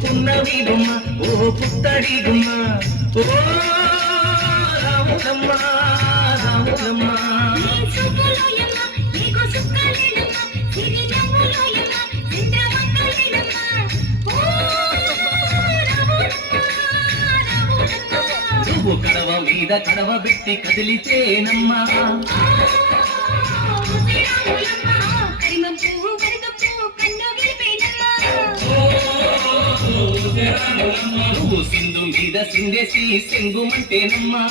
పున్నమి గుమ్మ ఓ పుత్తడి గుమ్మ ఓ రాములమ్మ రాములమ్మ నువ్వు కడవ మీద కడవ పెట్టి కదిలితేనమ్మా నువ్వు సింధు మీద సిందేసి సింగుమంటేనమ్మా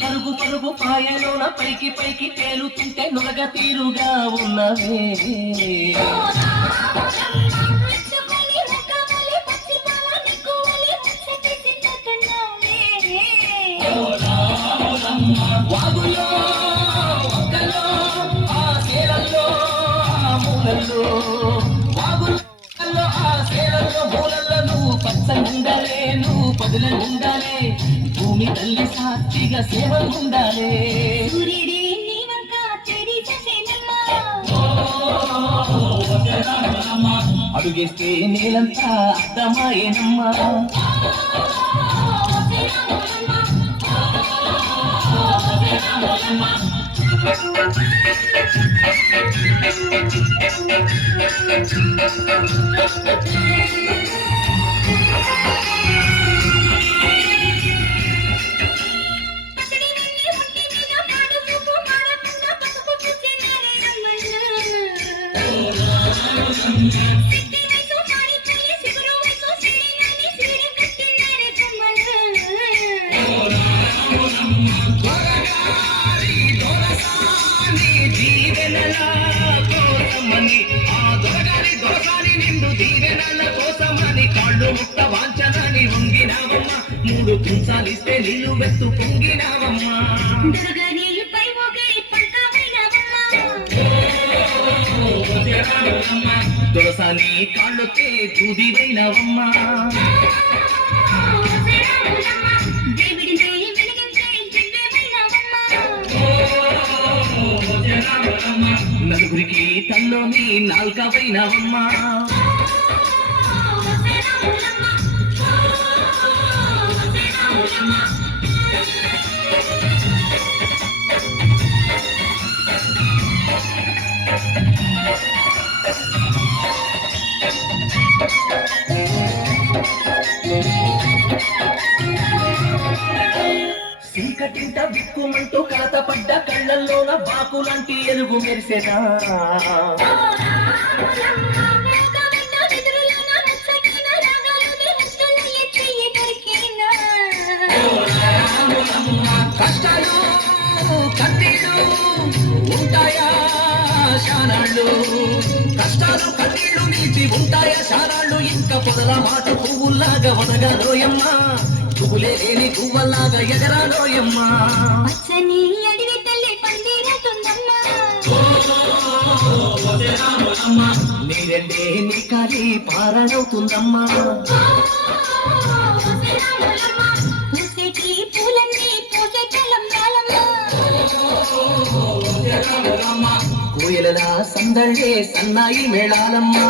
పరుగు పరుగు పాయలోన పైకి పైకి తేలుతుంటే నులగ తీరుగా ఉన్నవే వాగులో ఒక్కలో ఆ సేలల్లో ఆ మూలల్లో వాగుల్లో ఆ సేలల్లో మూలల్లో నువ్వు పచ్చగుండాలే నువ్వు పదులండాలే భూమి తల్లి సాక్షిగా సేవ ఉండాలే అడుగేస్తే నేలంతా అర్థమాయేనమ్మా ముక్త వాంఛనాన్ని వంగినావమ్మ మూడు కుంచాలిస్తే నీళ్లు వెత్తు పొంగినావమ్మా దొరసాని కాళ్ళొచ్చే దూదివైనవమ్మా నలుగురికి తల్లోని నాల్కవైనవమ్మా చీకటింట బిక్కుమంటూ కలత పడ్డ కళ్ళల్లోన బాకులాంటి ఎలుగు మెరిసెనా కష్టాలు కన్నీళ్ళు ఉంటాయా శానాళ్ళు కష్టాలు కన్నీళ్ళు నిలిచి ఉంటాయా శానాళ్ళు ఇంకా పొదల మాట పువ్వుల్లాగా వనగాలోయమ్మా పువ్వులే లేని పువ్వల్లాగా ఎగరాలోయమ్మా మీరంటే నీ కాలి పారణవుతుందమ్మా కోయలలా సందళ్ళే సన్నాయి మేళాలమ్మా